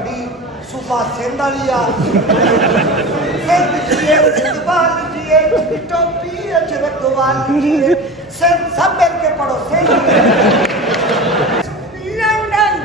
ਤੁਹਾਡੀ सूबा सिंध वाली आ सिंध जिए सिंधवाल जिए टोपी रखवाल जिए सिंध सब मिल के पढ़ो सिंध लंदन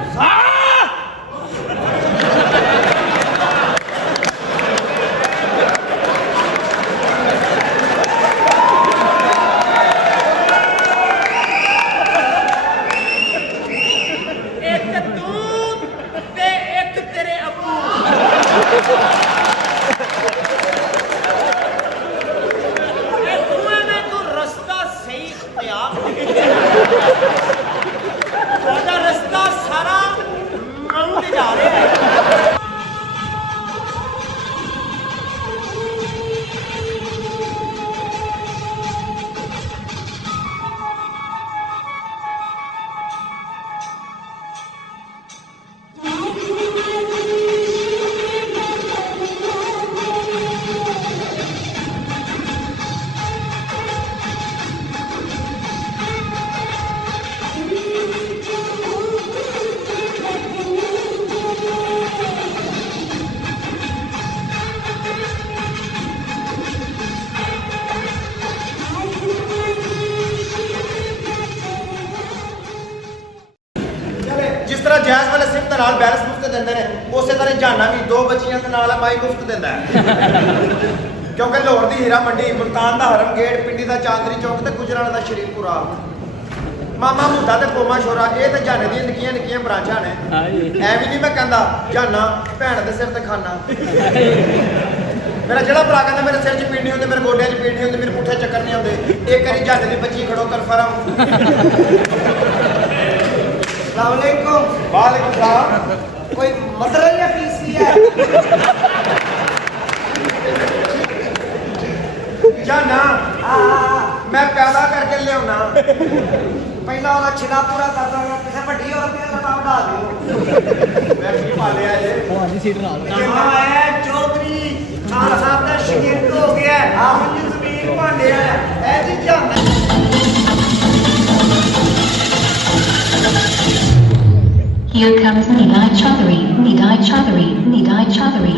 जैस वाले सिम के नाल बैलेंस मुफ्त देंगे ने उस तरह जाना भी दो बच्चियों के नाल माई मुफ्त देता है क्योंकि लाहौर की हीरा मंडी मुल्तान का हरम गेट पिंडी का चांदनी चौक ते गुजरात का शरीफपुरा मामा मुद्दा ते पोमा छोरा ये तो जाने दी निक्कियां निक्कियां ब्रांचां ने एवं नहीं मैं कहता जाना भैन के सिर ते खाना मेरा जोड़ा भरा कहता मेरे सिर च पीड़ नहीं होंगी मेरे गोड्या च पीड़ नहीं होंगी मेरे पुट्ठे चक्कर नहीं आते एक बारी जाने की बच्ची खड़ो कन्फर्म वालेकुम सलाम कोई मदर या पीसी है जाना मैं पैदा करके लिया पहला वाला छिला पूरा कर दूंगा किसी बड़ी औरत ने लता उड़ा दियो मैं भी पालिया ये भाजी सीट ना हां है चौधरी खान साहब का शिगिर्द हो गया हम जमीन भांडे है ए जी जाना Here comes Nidai Chaudhary, Nidai Chaudhary, Nidai Chaudhary.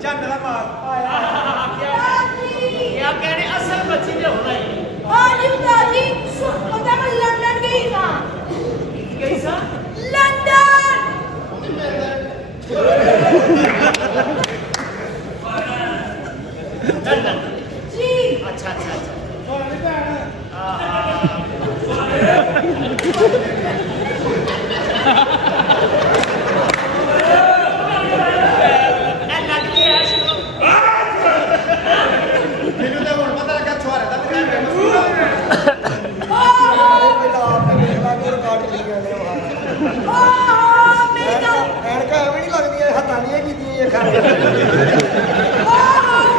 झंड का मार क्या कहने असल बच्ची ने होना है आज दादी पता मैं लंदन गई था कैसा लंदन लंदन जी अच्छा अच्छा अच्छा ਮੈਨੂੰ ਤਾਂ ਹੁਣ ਪਤਾ ਲੱਗਾ ਛੁਹਾਰੇ ਦਾ ਵੀ ਕੰਮ ਪਹਿਲਾਂ ਆਪਨੇ ਵੇਖਣਾ ਕਿ ਰਿਕਾਰਡ ਕਰੀ ਜਾਂਦੇ ਹੋ मेरा ਐਨਕਾਂ ਐਵੇਂ ਨਹੀਂ ਲੱਗਦੀਆਂ ਹੱਥਾਂ ਦੀਆਂ ਕੀਤੀਆਂ ਇਹ ਖਾਣ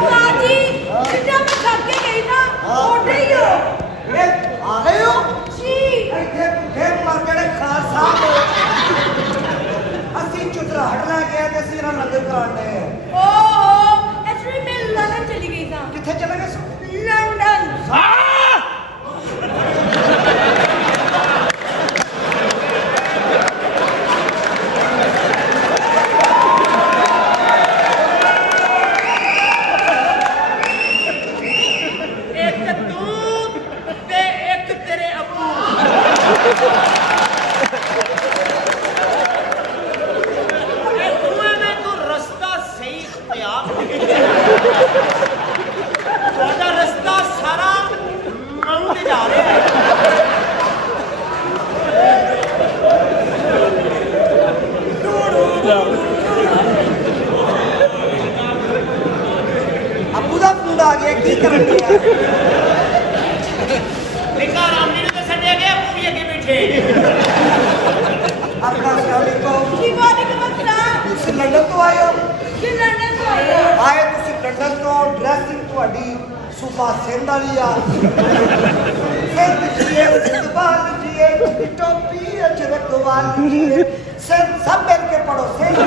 दादी जब मैं करके गई ना ओटे ही हो ਇਹ ਆ ਗਏ ਹੋ जी ਇੱਥੇ ਫੇਰ ਮਰ ਗਏ ਖਾਨ ਸਾਹਿਬ ਅਸੀਂ ਚੁਤਰਾਹਟ ਲੈ ਕੇ ਆਏ ਤੇ ਅਸੀਂ ਇਹਨਾਂ ਲੰਗਰ ਕਰਾਉਂਦੇ एक्चुअली मैं लंदन चली गई था ਕਿੱਥੇ ਚਲੇ ਗਏ ਸੋ लंदन एक तू ते एक तेरे अबू तू रास्ता सही इख्तियार ਤੁਹਾਡਾ ਰਸਤਾ ਸਾਰਾ ਮੰਗ ਜਾ ਰਿਹਾ ਹੈ ਅੱਬੂ ਦਾ ਫੋਨ ਆ ਗਿਆ ਕੀ ਕਰਨ ਗਿਆ ਨਿਕਾ ਰਾਮਨੀ ਨੂੰ ਤਾਂ ਛੱਡਿਆ ਗਿਆ ਉਹ ਵੀ ਅੱਗੇ ਬੈਠੇ अपना अस्सलामुअलैकुम जी वालेकुम अस्सलाम ਤੁਸੀਂ ਲੰਡਨ ਤੋਂ ਆਏ ਹੋ जी लंदन तो आई हो ਆਏ ਤੁਸੀਂ ਲੰਡਨ ਤੋਂ ਡਰੈਸਿੰਗ ਤੁਹਾਡੀ ਸੂਫਾ ਸਿੰਧ ਵਾਲੀ ਆ ਸਿੰਧ ਜੀਏ ਸਿੰਧਵਾਲ ਜੀਏ ਟੋਪੀ ਅਜਰਕ ਵਾਲ ਜੀਏ ਸਿੰਧ ਸਭ ਮਿਲ ਕੇ ਪੜੋ ਸਿੰਧ